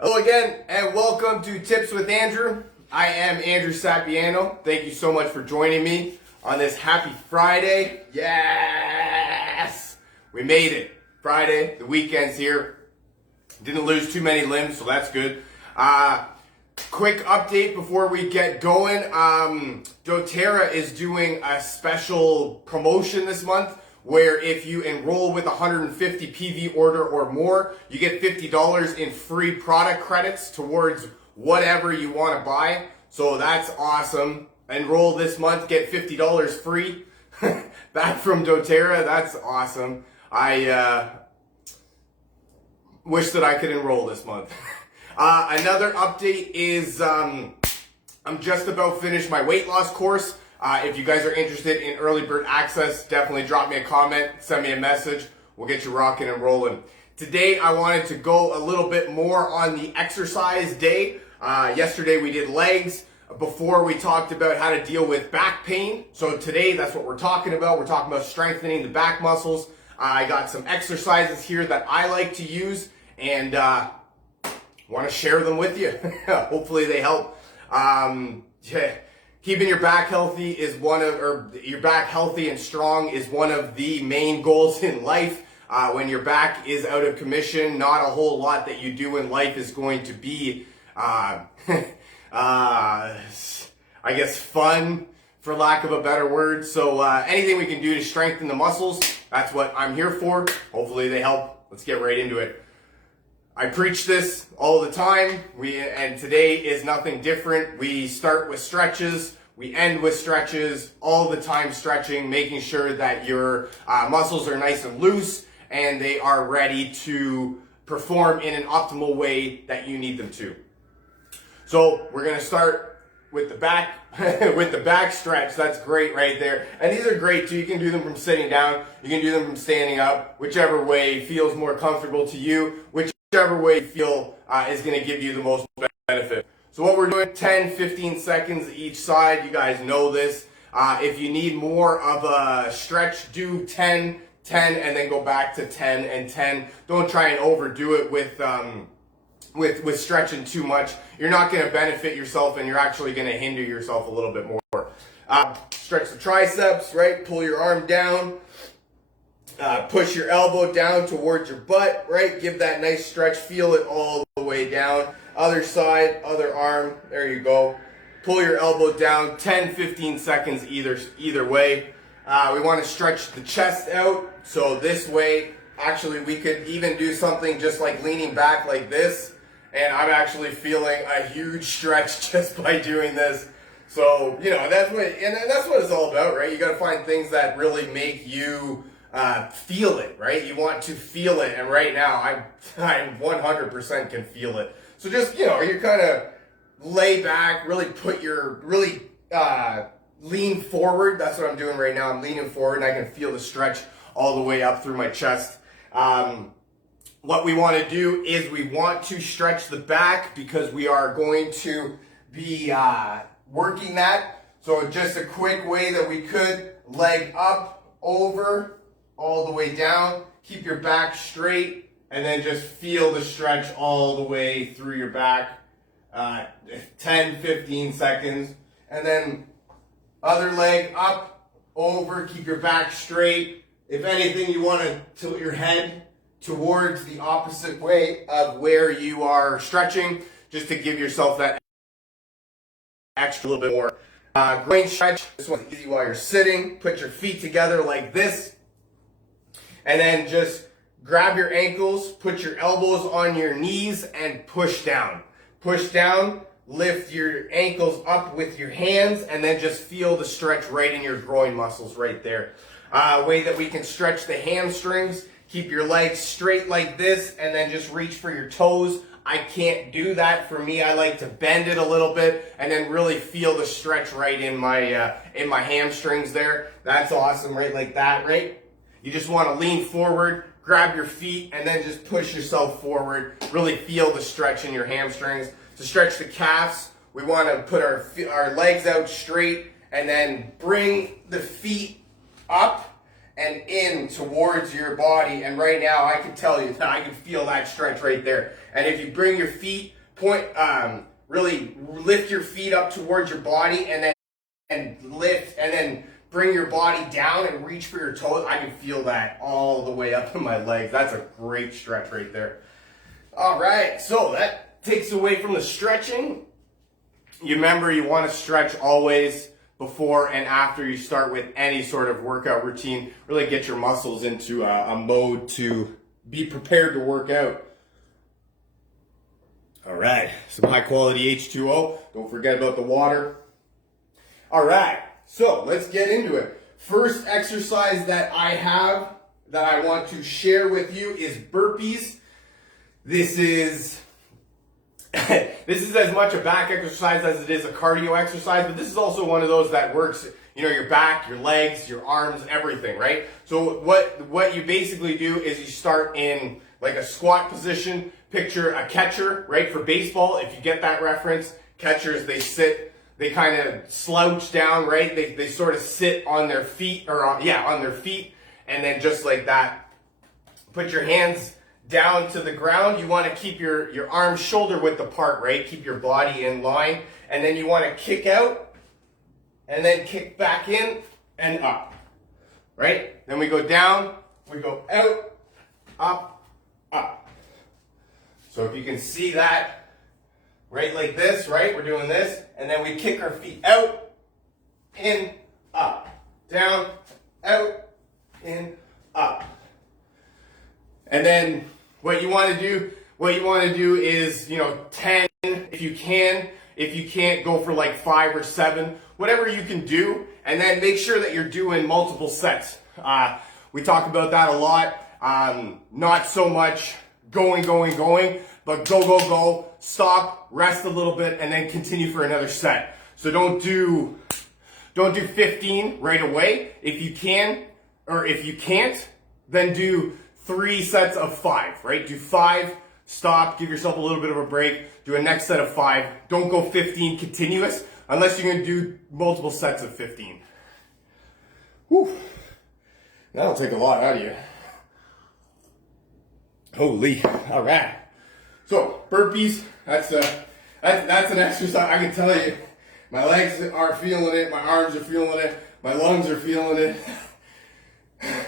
Hello again, and welcome to Tips with Andrew. I am Andrew Sapiano. Thank you so much for joining me on this happy Friday. Yes! We made it. Friday, the weekend's here. Didn't lose too many limbs, so that's good. Quick update before we get going. doTERRA is doing a special promotion this month where if you enroll with 150 PV order or more, you get $50 in free product credits towards whatever you want to buy. So that's awesome. Enroll this month, get $50 free back from doTERRA. That's awesome. I wish that I could enroll this month. Another update is I'm just about finished my weight loss course. If you guys are interested in early bird access, definitely drop me a comment, send me a message. We'll get you rocking and rolling. Today, I wanted to go a little bit more on the exercise day. Yesterday, we did legs. Before, we talked about how to deal with back pain. So today, that's what we're talking about. We're talking about strengthening the back muscles. I got some exercises here that I like to use and want to share them with you. Hopefully, they help. Keeping your back healthy is your back healthy and strong is one of the main goals in life. When your back is out of commission, not a whole lot that you do in life is going to be, I guess, fun, for lack of a better word. So anything we can do to strengthen the muscles, that's what I'm here for. Hopefully they help. Let's get right into it. I preach this all the time, and today is nothing different. We start with stretches, we end with stretches, all the time stretching, making sure that your muscles are nice and loose and they are ready to perform in an optimal way that you need them to. So we're gonna start with the back, with the back stretch. That's great right there. And these are great too. You can do them from sitting down, you can do them from standing up, whichever way feels more comfortable to you, whichever way you feel is going to give you the most benefit. So what we're doing, 10, 15 seconds each side. You guys know this. If you need more of a stretch, do 10, 10, and then go back to 10 and 10. Don't try and overdo it with stretching too much. You're not going to benefit yourself, and you're actually going to hinder yourself a little bit more. Stretch the triceps, right? Pull your arm down. Push your elbow down towards your butt, right? Give that nice stretch. Feel it all the way down. Other side, other arm. There you go. Pull your elbow down. 10, 15 seconds either way. We want to stretch the chest out. So this way, actually, we could even do something just like leaning back like this. And I'm actually feeling a huge stretch just by doing this. So, you know, that's what it's all about, right? You got to find things that really make you feel it, right? You want to feel it, and right now I 100% can feel it. So just, you know, you kind of lay back, really lean forward. That's what I'm doing right now. I'm leaning forward, and I can feel the stretch all the way up through my chest. What we want to do is we want to stretch the back because we are going to be working that. So just a quick way that we could: leg up, over, all the way down. Keep your back straight, and then just feel the stretch all the way through your back. 10, 15 seconds. And then other leg up, over, keep your back straight. If anything, you want to tilt your head towards the opposite way of where you are stretching, just to give yourself that extra little bit more. Groin stretch. This one's easy while you're sitting. Put your feet together like this. And then just grab your ankles, put your elbows on your knees, and push down. Push down, lift your ankles up with your hands, and then just feel the stretch right in your groin muscles right there. Way that we can stretch the hamstrings, keep your legs straight like this, and then just reach for your toes. I can't do that. For me, I like to bend it a little bit and then really feel the stretch right in my hamstrings there. That's awesome, right? Like that, right? You just want to lean forward, grab your feet, and then just push yourself forward. Really feel the stretch in your hamstrings. To stretch the calves, we want to put our legs out straight and then bring the feet up and in towards your body. And right now I can tell you that I can feel that stretch right there. And if you bring your feet, really lift your feet up towards your body and lift, and then bring your body down and reach for your toes, I can feel that all the way up in my legs. That's a great stretch right there. All right, so that takes away from the stretching. You remember, you want to stretch always before and after you start with any sort of workout routine. Really get your muscles into a mode to be prepared to work out. All right, some high quality H2O. Don't forget about the water. All right, so let's get into it. First exercise that I have that I want to share with you is burpees. This is as much a back exercise as it is a cardio exercise, but this is also one of those that works, your back, your legs, your arms, everything, right? So what you basically do is you start in like a squat position. Picture a catcher, right? For baseball, if you get that reference, catchers, they kind of slouch down, right? They sort of sit on their feet, on their feet, and then just like that, put your hands down to the ground. You want to keep your arms shoulder width apart, right? Keep your body in line, and then you want to kick out, and then kick back in and up, right? Then we go down, we go out, up, up. So if you can see that, right, like this, right? We're doing this, and then we kick our feet out, in, up, down, out, in, up. And then what you want to do is, 10 if you can. If you can't, go for like 5 or 7, whatever you can do, and then make sure that you're doing multiple sets. We talk about that a lot. Not so much going, but go, stop, rest a little bit, and then continue for another set. So don't do 15 right away. If you can, or if you can't, then do 3 sets of 5, right? Do 5, stop, give yourself a little bit of a break, do a next set of 5. Don't go 15 continuous unless you're gonna do multiple sets of 15. Whew. That'll take a lot out of you. Holy, all right. So burpees, that's an exercise. I can tell you, my legs are feeling it, my arms are feeling it, my lungs are feeling it.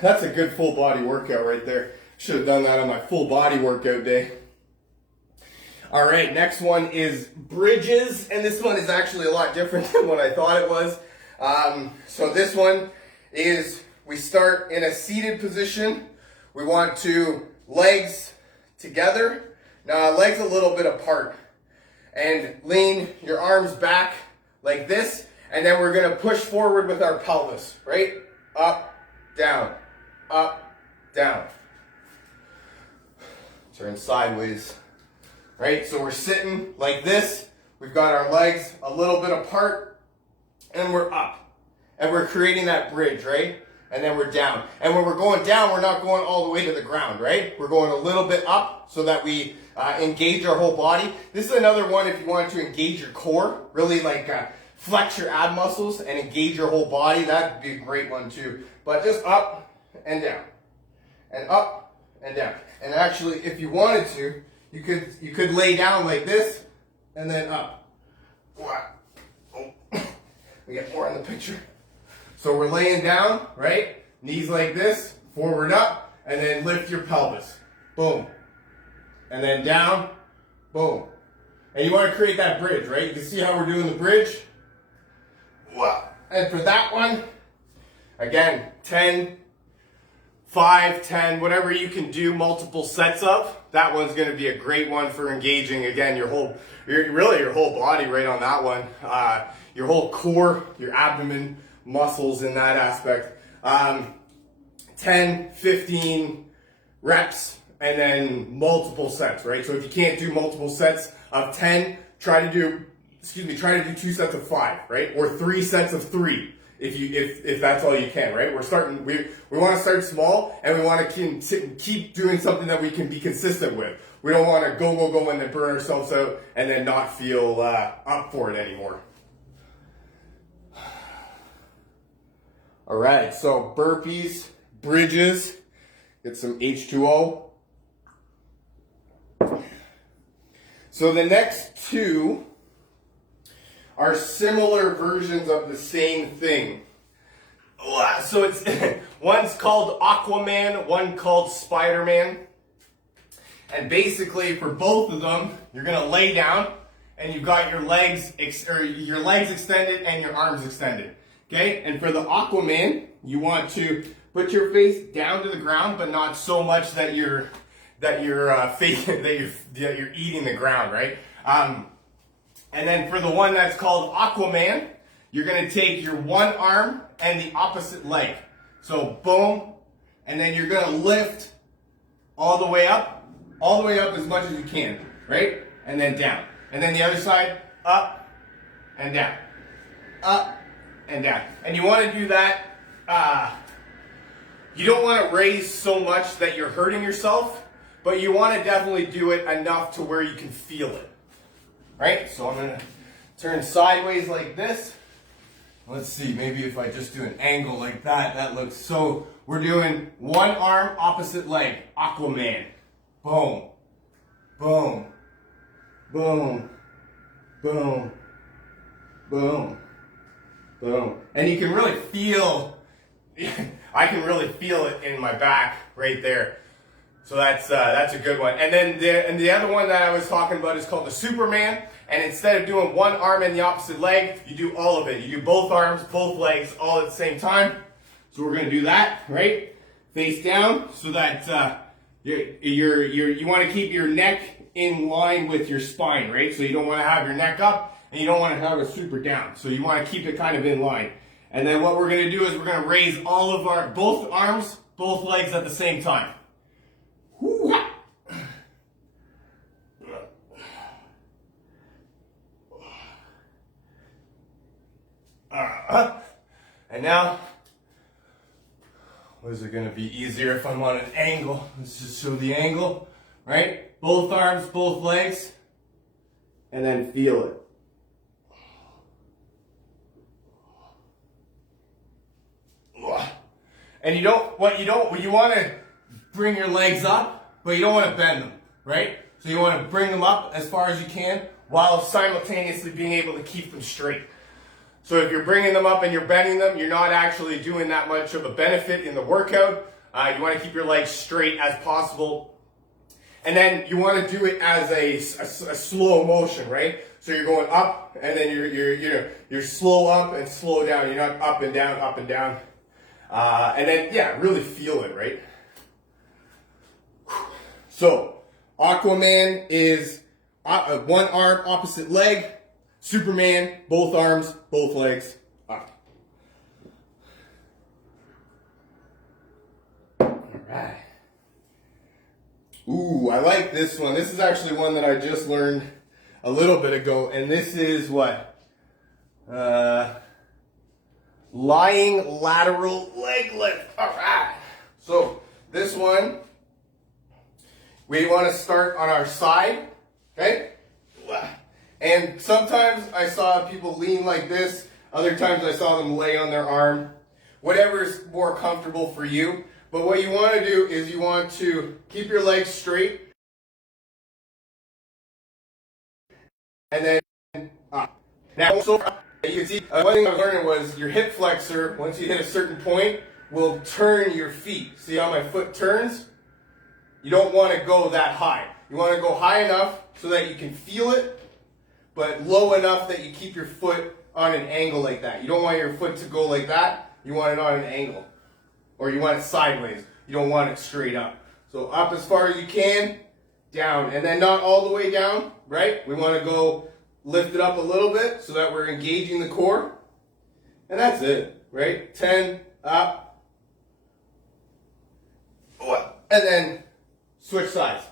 That's a good full body workout right there. Should have done that on my full body workout day. All right, next one is bridges, and this one is actually a lot different than what I thought it was. So this one is, we start in a seated position. We want to legs together. Now legs a little bit apart, and lean your arms back like this, and then we're gonna push forward with our pelvis, right? Up, down, up, down. Turn sideways, right? So we're sitting like this. We've got our legs a little bit apart, and we're up, and we're creating that bridge, right? And then we're down. And when we're going down, we're not going all the way to the ground, right? We're going a little bit up so that we engage our whole body. This is another one if you want to engage your core, really like flex your ab muscles and engage your whole body. That'd be a great one too. But just up and down, and up and down. And actually, if you wanted to, you could lay down like this and then up. Oh, we get more in the picture. So we're laying down, right? Knees like this, forward up, and then lift your pelvis. Boom. And then down, boom. And you want to create that bridge, right? You can see how we're doing the bridge. And for that one, again, 10, 5, 10, whatever you can do multiple sets of. That one's going to be a great one for engaging, again, your whole body right on that one. Your whole core, your abdomen, muscles in that aspect. 10, 15 reps, and then multiple sets, right? So if you can't do multiple sets of 10, try to do 2 sets of 5, right? Or 3 sets of 3, if that's all you can, right? We want to start small, and we want to keep doing something that we can be consistent with. We don't want to go and then burn ourselves out and then not feel up for it anymore. All right, so burpees, bridges. Get some H2O. So the next two are similar versions of the same thing. So it's one's called Aquaman, one called Spiderman. And basically for both of them, you're gonna lay down and you've got your legs extended and your arms extended. Okay? And for the Aquaman, you want to put your face down to the ground, but not so much that you're eating the ground, right? And then for the one that's called Aquaman, you're gonna take your one arm and the opposite leg. So boom, and then you're gonna lift all the way up as much as you can, right? And then down. And then the other side, up and down. Up and down. And you wanna do that, you don't wanna raise so much that you're hurting yourself, but you wanna definitely do it enough to where you can feel it. Right? So I'm gonna turn sideways like this. Let's see, maybe if I just do an angle like that, that looks so. We're doing one arm, opposite leg, Aquaman. Boom, boom, boom, boom, boom, boom. And you can really feel, I can really feel it in my back right there. So that's a good one. And then the other one that I was talking about is called the Superman. And instead of doing one arm and the opposite leg, you do all of it. You do both arms, both legs, all at the same time. So we're gonna do that, right? Face down, so that you want to keep your neck in line with your spine, right? So you don't want to have your neck up, and you don't want to have it super down. So you want to keep it kind of in line. And then what we're gonna do is we're gonna raise all of our both arms, both legs at the same time. And now, is it going to be easier if I'm on an angle? Let's just show the angle, right? Both arms, both legs, and then feel it. And you want to bring your legs up, but you don't want to bend them, right? So you want to bring them up as far as you can while simultaneously being able to keep them straight. So if you're bringing them up and you're bending them, you're not actually doing that much of a benefit in the workout. You want to keep your legs straight as possible. And then you want to do it as a slow motion, right? So you're going up and then you're slow up and slow down. You're not up and down, up and down. And then, yeah, really feel it, right? So Aquaman is one arm, opposite leg. Superman, both arms, both legs, up. All right. Ooh, I like this one. This is actually one that I just learned a little bit ago, and this is what? Lying lateral leg lift. All right. So this one, we want to start on our side, okay? And sometimes I saw people lean like this. Other times I saw them lay on their arm. Whatever's more comfortable for you. But what you want to do is you want to keep your legs straight. And then up. Now, so you can see, one thing I was learning was your hip flexor, once you hit a certain point, will turn your feet. See how my foot turns? You don't want to go that high. You want to go high enough so that you can feel it, but low enough that you keep your foot on an angle like that. You don't want your foot to go like that. You want it on an angle. Or you want it sideways. You don't want it straight up. So up as far as you can, down. And then not all the way down, right? We want to go lift it up a little bit so that we're engaging the core. And that's it, right? 10, up. And then switch sides.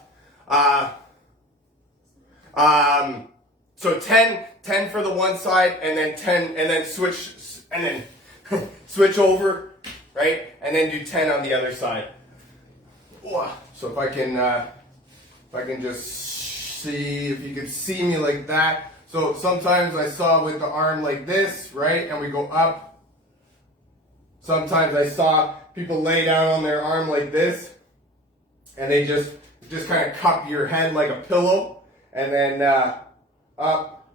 So 10 for the one side, and then 10, and then switch, and then switch over, right? And then do 10 on the other side. So if I can just see, if you can see me like that. So sometimes I saw with the arm like this, right? And we go up. Sometimes I saw people lay down on their arm like this, and they just kind of cup your head like a pillow, and then up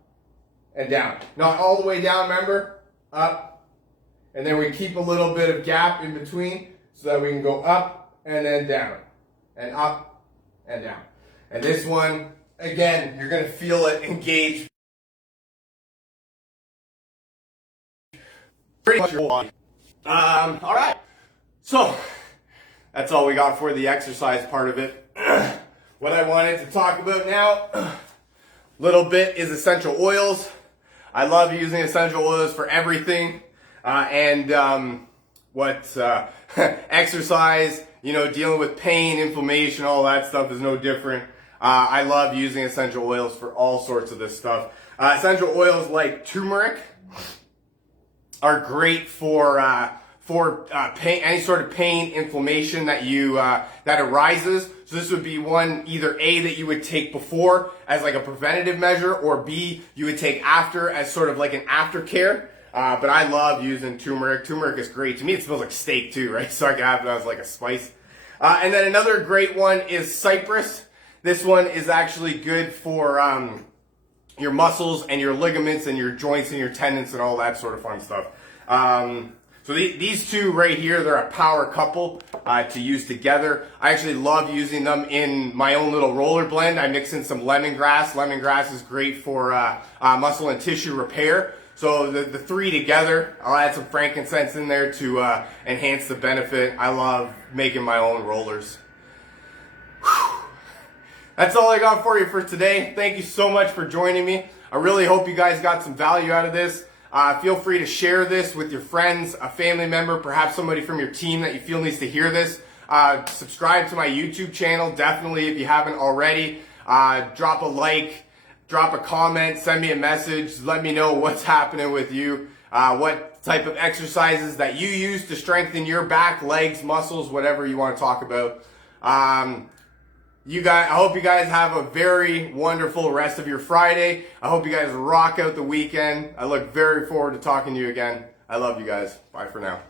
and down. Not all the way down, remember? Up, and then we keep a little bit of gap in between so that we can go up and then down, and up and down. And this one, again, you're going to feel it engage pretty much your whole body. All right, so that's all we got for the exercise part of it. What I wanted to talk about now, a little bit, is essential oils. I love using essential oils for everything, exercise, dealing with pain, inflammation, all that stuff is no different. I love using essential oils for all sorts of this stuff. Essential oils like turmeric are great for pain, any sort of pain, inflammation that arises. So this would be one, either A, that you would take before as like a preventative measure, or B, you would take after as sort of like an aftercare. But I love using turmeric. Turmeric is great. To me, it smells like steak too, right? So I can have it as like a spice. And then another great one is cypress. This one is actually good for your muscles and your ligaments and your joints and your tendons and all that sort of fun stuff. So these two right here, they're a power couple to use together. I actually love using them in my own little roller blend. I mix in some lemongrass. Lemongrass is great for muscle and tissue repair. So the three together, I'll add some frankincense in there to enhance the benefit. I love making my own rollers. Whew. That's all I got for you for today. Thank you so much for joining me. I really hope you guys got some value out of this. Feel free to share this with your friends, a family member, perhaps somebody from your team that you feel needs to hear this. Subscribe to my YouTube channel, definitely, if you haven't already. Drop a like, drop a comment, send me a message, let me know what's happening with you, what type of exercises that you use to strengthen your back, legs, muscles, whatever you want to talk about. I hope you guys have a very wonderful rest of your Friday. I hope you guys rock out the weekend. I look very forward to talking to you again. I love you guys. Bye for now.